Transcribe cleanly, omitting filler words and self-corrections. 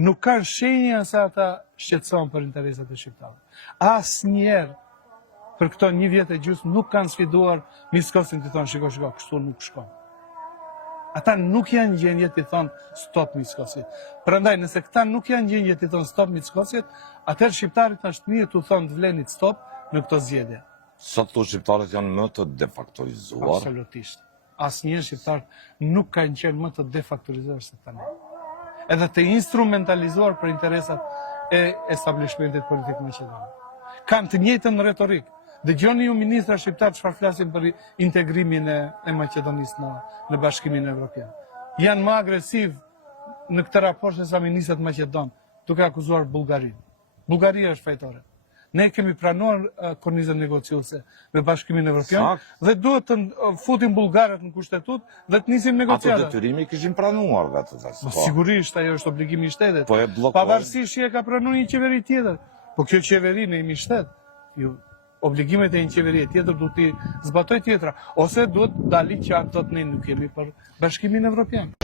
nuk kanë shenja se ata shqetëson për interesat e shqiptarëve. Asnjëherë për këto 1 vjet e gjysmë nuk kanë sfiduar Miskosin të thonë shiko, kështu nuk shkon. Ata nuk janë gjendje të thonë stop Miskosit. Prandaj nëse këta nuk janë gjendje të thonë stop Miskosit, atëherë shqiptarit është mirë të thonë të vlenit stop në këto zgjedhje. Sot të shqiptarët janë më të defaktorizuar? Absolutisht. Asnjëherë shqiptarët nuk kanë qenë më të defaktorizuar se tani. Edhe të instrumentalizuar për interesat e establishmentit politik maqedon. Kanë të njëjtën retorikë. Dëgjoni ju ministra shqiptar çfarë flasin për integrimin e Maqedonisë në Bashkimin Evropian. Janë më agresiv në këtë raport se sa ministrat maqedon, duke akuzuar Bullgarinë. Bullgaria është fajtore. Ne kemi pranuar kornizën negociuese me Bashkimin Evropian dhe duhet të futim bullgarët në kushtetut dhe të nisim negociatat. Ato detyrimi kishin pranuar vetë. Sigurisht ajo është obligimi i shtetit. Po e bllokojnë. Pavarësisht që e ka pranuar një qeveri tjetër. Po kjo qeveri ne jemi shtet. Obligimet e një qeverie tjetër duhet t'i zbatoj tjetra, ose duhet dali qartë thotë ne nuk jemi për Bashkimin Evropian.